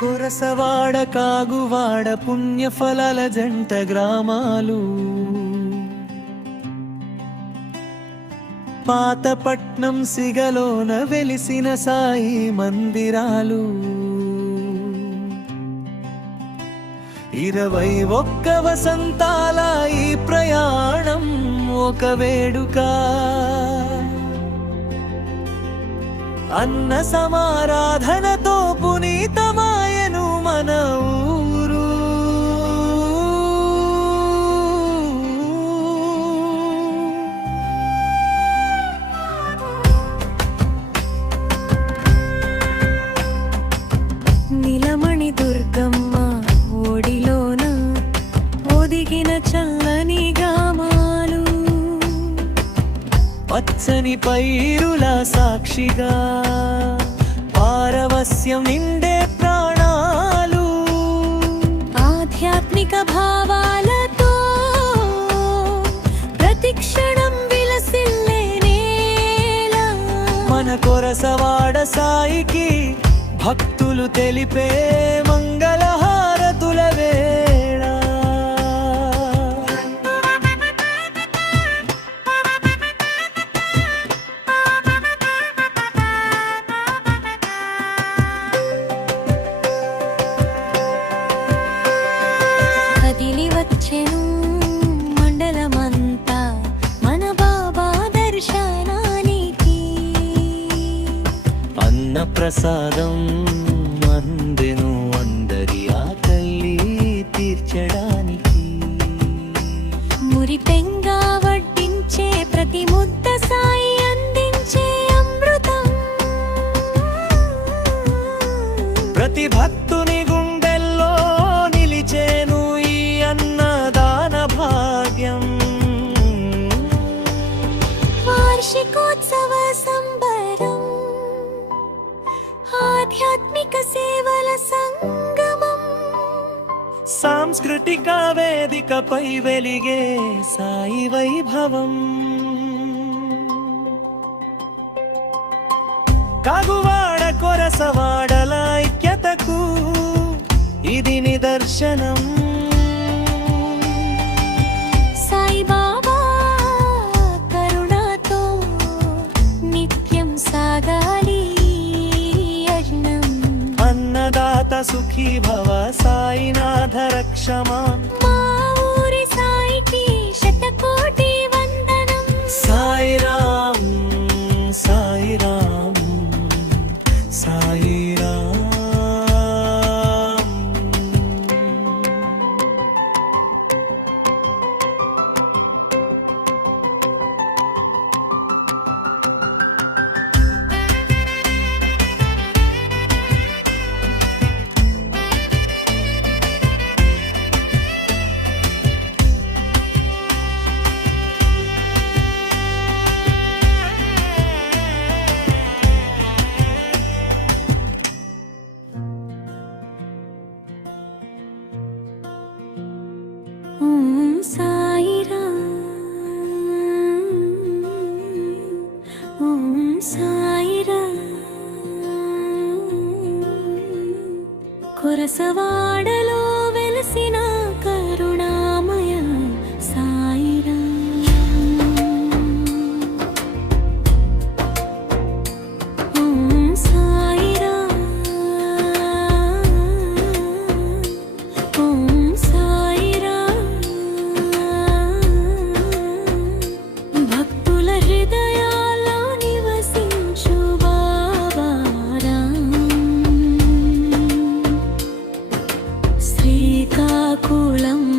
కొరసవాడ కాగువాడ పుణ్యఫలాల జంట గ్రామాలు. పాతపట్నం సిగలోన వెలిసిన సాయి మందిరాలు. ఇరవై ఒక్క వసంతాల ఈ ప్రయాణం ఒక వేడుక. అన్న సమారాధనతో పునీతమాయను మన ఊరు. నిలమణి దుర్గమ్మ ఓడిలోన ఒదిగిన చల్లని గామాలు. పచ్చని పైరుల సాక్షిగా పారవస్యం నిండే ఆధ్యాత్మిక భావాలతో ప్రతిక్షణం విలసిల్లే మన కొరసవాడ సాయికి భక్తులు తెలిపే మంగళహారతుల వేదికపై వెలిగే సాయి వైభవం. కాగువాడ కొరసవాడల ఐక్యతకు ఇది నిదర్శనం. సాయిబాబా కరుణతో నిత్యం సాగాలి యజ్ఞం. అన్నదాత సుఖీ భవ సాయినాథ రక్షమా. കുളം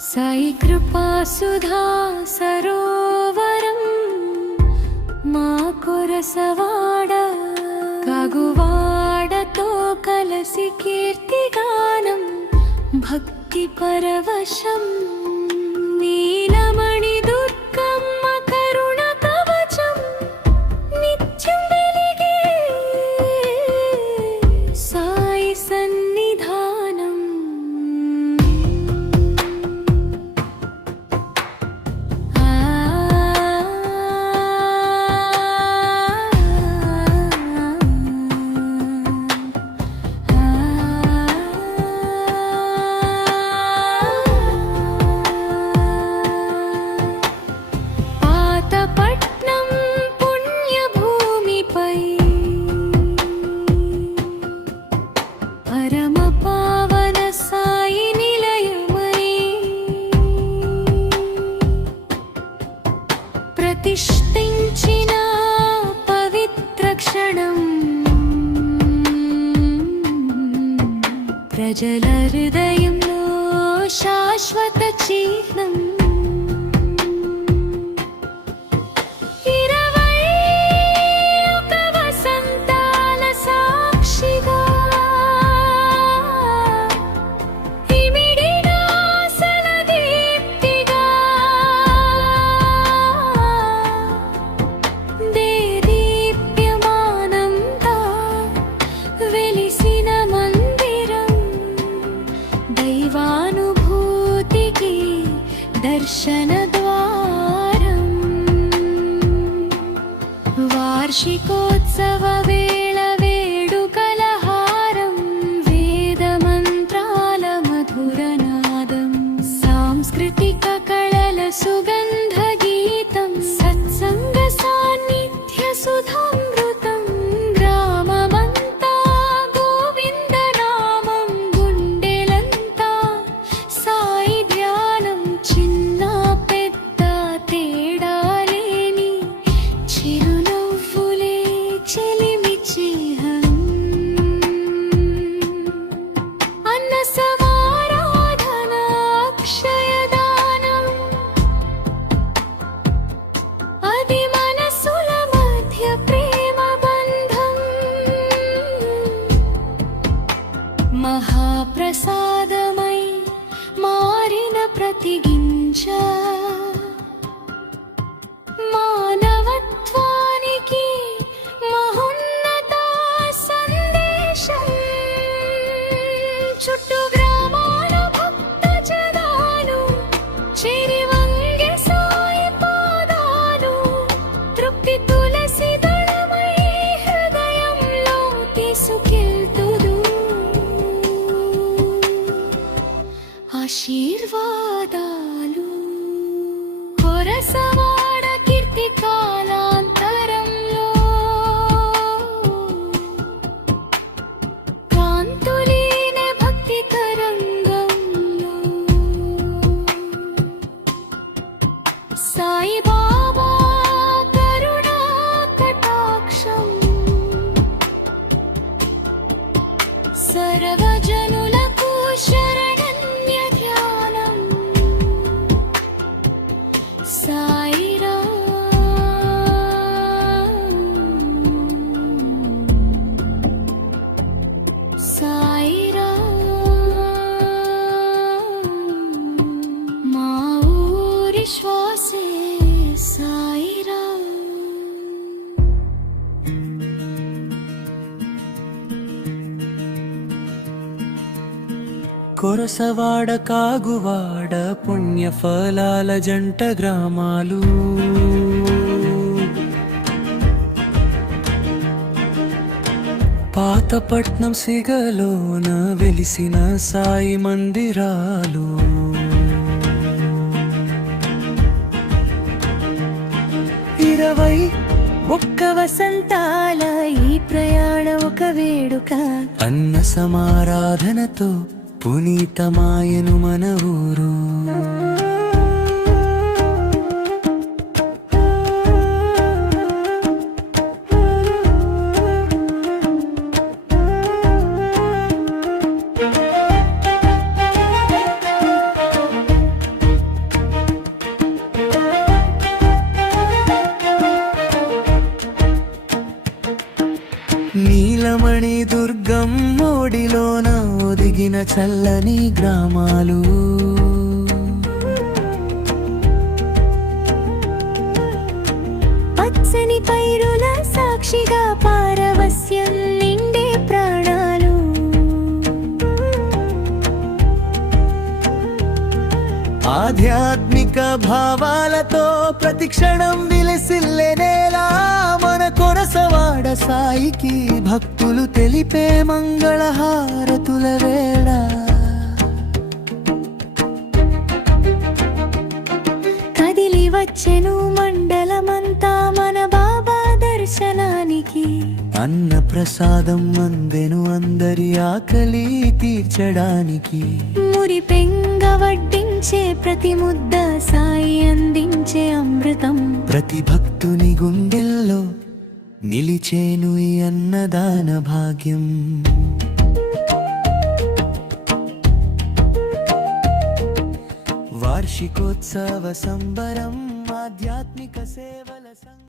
సాయి కృపా సుధా సరోవరం మా కొరసవాడ కగువాడతో కలసి కీర్తిగానం భక్తి పరవశం. కొరసవాడ కాగువాడ పుణ్యఫలాల జంట గ్రామాలు. పాతపట్నం సిగలోన వెలిసిన సాయి మందిరాలు. ఇరవై ఒక్క వసంతాల ఈ ప్రయాణ ఒక వేడుక. అన్న సమారాధనతో పునీతమాయను మన ఊరు. చల్లని గ్రామాలు. పచ్చని పైరుల సాక్షిగా పారవస్యం నిండే ప్రాణాలు. ఆధ్యాత్మిక భావాలతో ప్రతిక్షణం విలసిల్లెనేలా మన కొరసవాడ సాయికి భక్తులు తెలిపే మంగళహారతుల వేళ కదిలి వచ్చెను మండలమంతా మన బాబా దర్శనానికి. అన్న ప్రసాదం అందెను అందరి ఆకలి తీర్చడానికి. మురి పెంగ వడ్డించే ప్రతి ముద్ద సాయి అందించే అమృతం. ప్రతి భక్తుని గుండెల్లో నిలిచేను ఈ అన్నదాన భాగ్యం. వార్షికోత్సవ సంబరం ఆధ్యాత్మిక సేవల